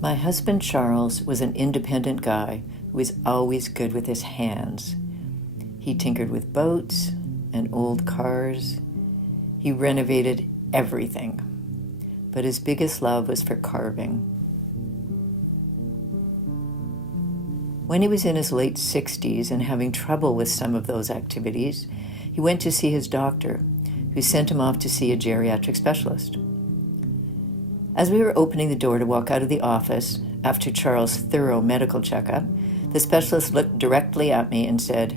My husband Charles was an independent guy who was always good with his hands. He tinkered with boats and old cars. He renovated everything. But his biggest love was for carving. When he was in his late 60s and having trouble with some of those activities, he went to see his doctor, who sent him off to see a geriatric specialist. As we were opening the door to walk out of the office after Charles' thorough medical checkup, the specialist looked directly at me and said,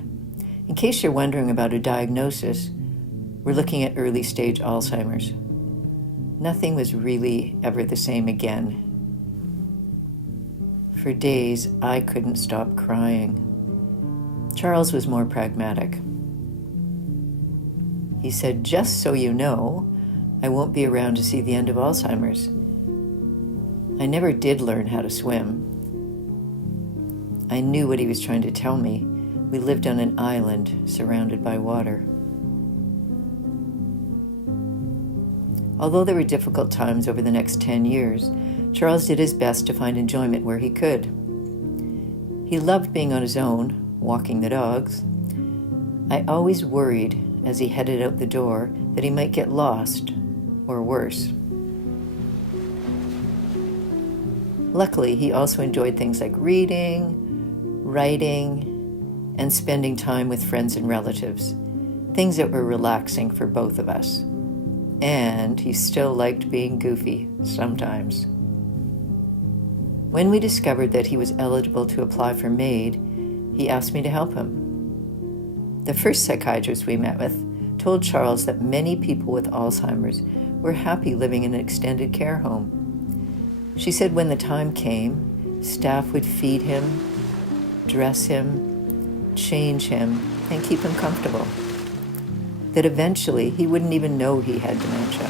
"In case you're wondering about a diagnosis, we're looking at early stage Alzheimer's." Nothing was really ever the same again. For days, I couldn't stop crying. Charles was more pragmatic. He said, "Just so you know, I won't be around to see the end of Alzheimer's." I never did learn how to swim. I knew what he was trying to tell me. We lived on an island surrounded by water. Although there were difficult times over the next 10 years, Charles did his best to find enjoyment where he could. He loved being on his own, walking the dogs. I always worried as he headed out the door that he might get lost, or worse. Luckily, he also enjoyed things like reading, writing, and spending time with friends and relatives, things that were relaxing for both of us. And he still liked being goofy sometimes. When we discovered that he was eligible to apply for MAID, he asked me to help him. The first psychiatrist we met with told Charles that many people with Alzheimer's were happy living in an extended care home. She said when the time came, staff would feed him, dress him, change him, and keep him comfortable. That eventually he wouldn't even know he had dementia.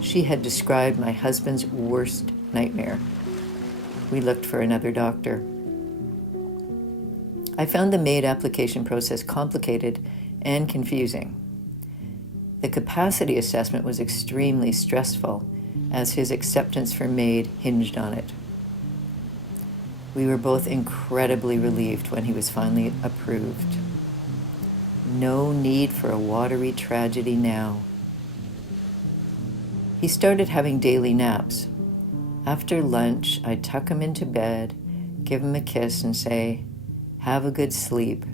She had described my husband's worst nightmare. We looked for another doctor. I found the MAID application process complicated and confusing. The capacity assessment was extremely stressful, as his acceptance for MAID hinged on it. We were both incredibly relieved when he was finally approved. No need for a watery tragedy now. He started having daily naps. After lunch, I'd tuck him into bed, give him a kiss, and say, "Have a good sleep."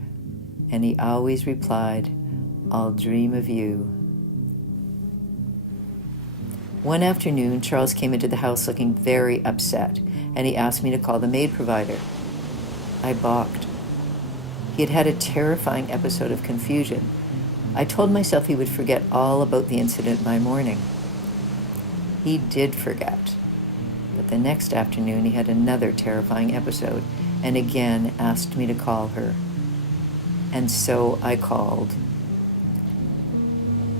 And he always replied, "I'll dream of you." One afternoon, Charles came into the house looking very upset, and he asked me to call the MAID provider. I balked. He had had a terrifying episode of confusion. I told myself he would forget all about the incident by morning. He did forget, but the next afternoon he had another terrifying episode, and again asked me to call her. And so I called.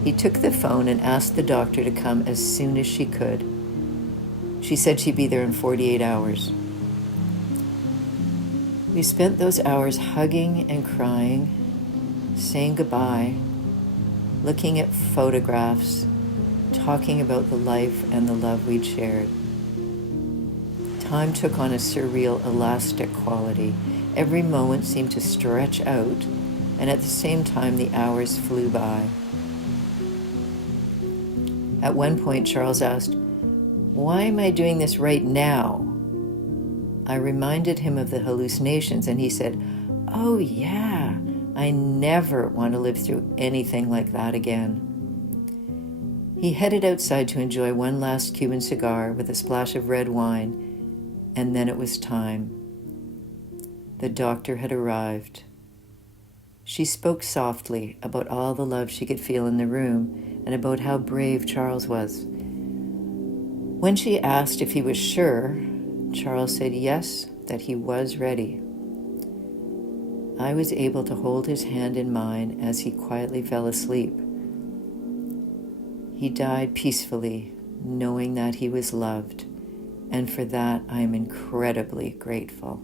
He took the phone and asked the doctor to come as soon as she could. She said she'd be there in 48 hours. We spent those hours hugging and crying, saying goodbye, looking at photographs, talking about the life and the love we'd shared. Time took on a surreal, elastic quality. Every moment seemed to stretch out, and at the same time the hours flew by. At one point, Charles asked, "Why am I doing this right now?" I reminded him of the hallucinations, and he said, "Oh yeah, I never want to live through anything like that again." He headed outside to enjoy one last Cuban cigar with a splash of red wine, and then it was time. The doctor had arrived. She spoke softly about all the love she could feel in the room and about how brave Charles was. When she asked if he was sure, Charles said yes, that he was ready. I was able to hold his hand in mine as he quietly fell asleep. He died peacefully, knowing that he was loved, and for that I am incredibly grateful.